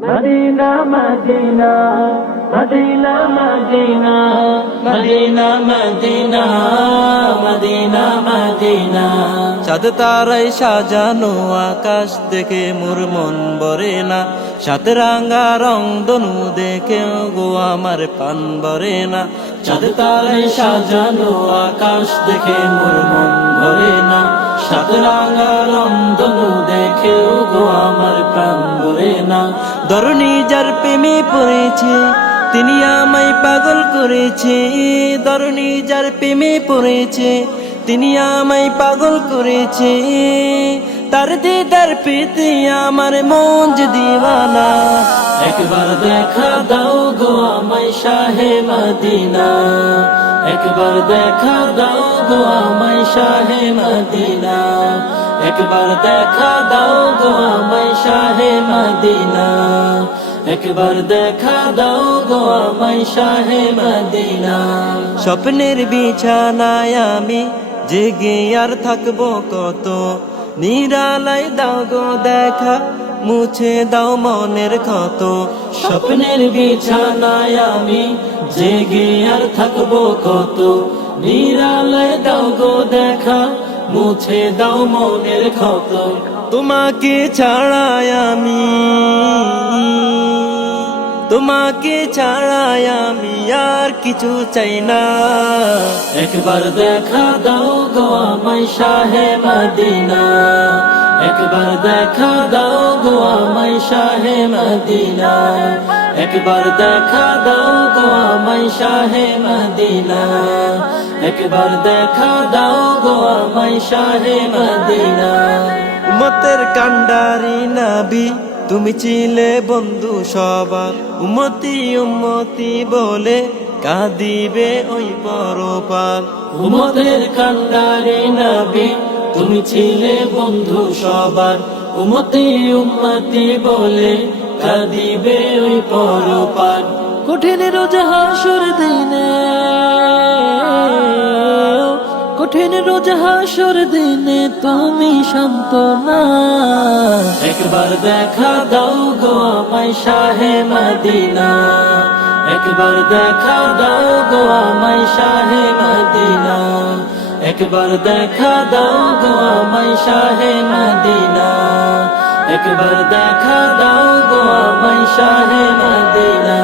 Medina Medina Medina Medina Medina Medina Medina Medina. চাঁদ তারাই সাজানো আকাশ দেখে মোর মন ভরে না, সাত রাঙা রং ধনু দেখে গো আমার প্রাণ ভরে না। চাঁদ তারাই সাজানো আকাশ দেখে মোর মন ভরে না, সাত রাঙা রংধনু দেখে গো আমার প্রাণ ভরে না। ধরণী যার প্রেমে পড়েছে তিনি আমায় পাগল করেছে, ধরণী যার প্রেমে পড়েছে তিনি আমায় পাগল করেছে। তার দিদার পেতে আমার মন যে দিওয়ানা। একবার দেখা দাও গো আমায় শাহে মদিনা, একবার দেখা দাও গো আমায় শাহে মদিনা, একবার দেখা দাও গো আমায় শাহে মদিনা, একবার দেখা দাও গো আমায় শাহে মদিনা। স্বপ্নের বিছানায় আমি জেগে আর থাকবো কত, নিরালাই দাও গো দেখা মুছে দাও মনের ক্ষত। স্বপ্নের বিছানায় আমি জেগে আর থাকবো কত, নিরালায় দাও গো দেখা মুছে দাও মনের ক্ষত। তোমাকে ছাড়াই আমি, তোমাকে ছাড়াই আমি আর কিছু চাই না। একবার দেখা দাও গো আমায় শাহে মদিনা, একবার দেখা দাও গো আমায় শাহে মদিনা, একবার দেখা দাও গো আমায় শাহে মদিনা, একবার দেখা দাও গো আমায় শাহে মদিনা। উম্মতের কান্ডারি নাবি তুমি ছিলে বন্ধু সবার, উম্মতি উম্মতি বলে কাঁদিবে ওই পরপার। উম্মতের কান্ডারি নবী তুমি ছিলে বন্ধু সবার, উম্মতি উম্মতি বলে কাঁদিবে ওই পরপার। কঠিন রোজ হাসুর দিনে, কঠিন রোজ হাসুর দিনে তুমি সান্ত্বনা। একবার দেখা দাও গো আমায় শাহে মদিনা, একবার দেখা দাও গো আমায় শাহে মদিনা, একবার দেখা দাও গো আমায় শাহে মদিনা, একবার দেখা দাও গো আমায় শাহে মদিনা।